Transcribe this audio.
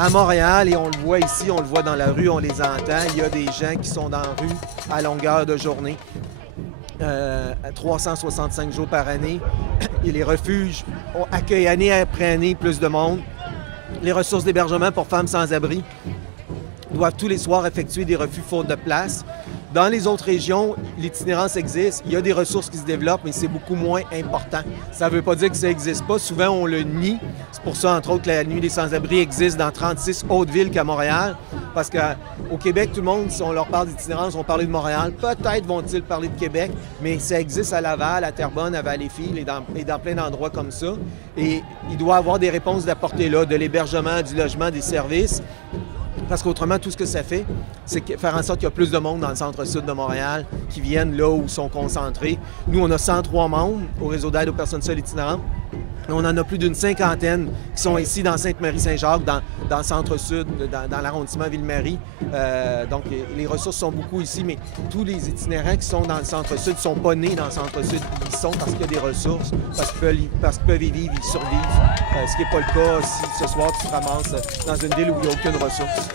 À Montréal, et on le voit ici, on le voit dans la rue, on les entend, il y a des gens qui sont dans la rue à longueur de journée, 365 jours par année. Et les refuges accueillent année après année plus de monde. Les ressources d'hébergement pour femmes sans-abri doivent tous les soirs effectuer des refus faute de place. Dans les autres régions, l'itinérance existe. Il y a des ressources qui se développent, mais c'est beaucoup moins important. Ça ne veut pas dire que ça n'existe pas. Souvent, on le nie. C'est pour ça, entre autres, que la Nuit des sans-abri existe dans 36 autres villes qu'à Montréal. Parce qu'au Québec, tout le monde, si on leur parle d'itinérance, on parle de Montréal. Peut-être vont-ils parler de Québec, mais ça existe à Laval, à Terrebonne, à Valleyfield et dans plein d'endroits comme ça. Et il doit y avoir des réponses d'apporter là, de l'hébergement, du logement, des services. Parce qu'autrement, tout ce que ça fait, c'est faire en sorte qu'il y a plus de monde dans le centre-sud de Montréal qui viennent là où ils sont concentrés. Nous, on a 103 membres au réseau d'aide aux personnes seules itinérantes. Et on en a plus d'une cinquantaine qui sont ici dans Sainte-Marie-Saint-Jacques, dans le centre-sud, dans l'arrondissement Ville-Marie. Donc, les ressources sont beaucoup ici, mais tous les itinérants qui sont dans le centre-sud ne sont pas nés dans le centre-sud. Ils sont parce qu'il y a des ressources, parce qu'ils peuvent y vivre, ils survivent. Ce qui n'est pas le cas si ce soir tu te ramasses dans une ville où il n'y a aucune ressource.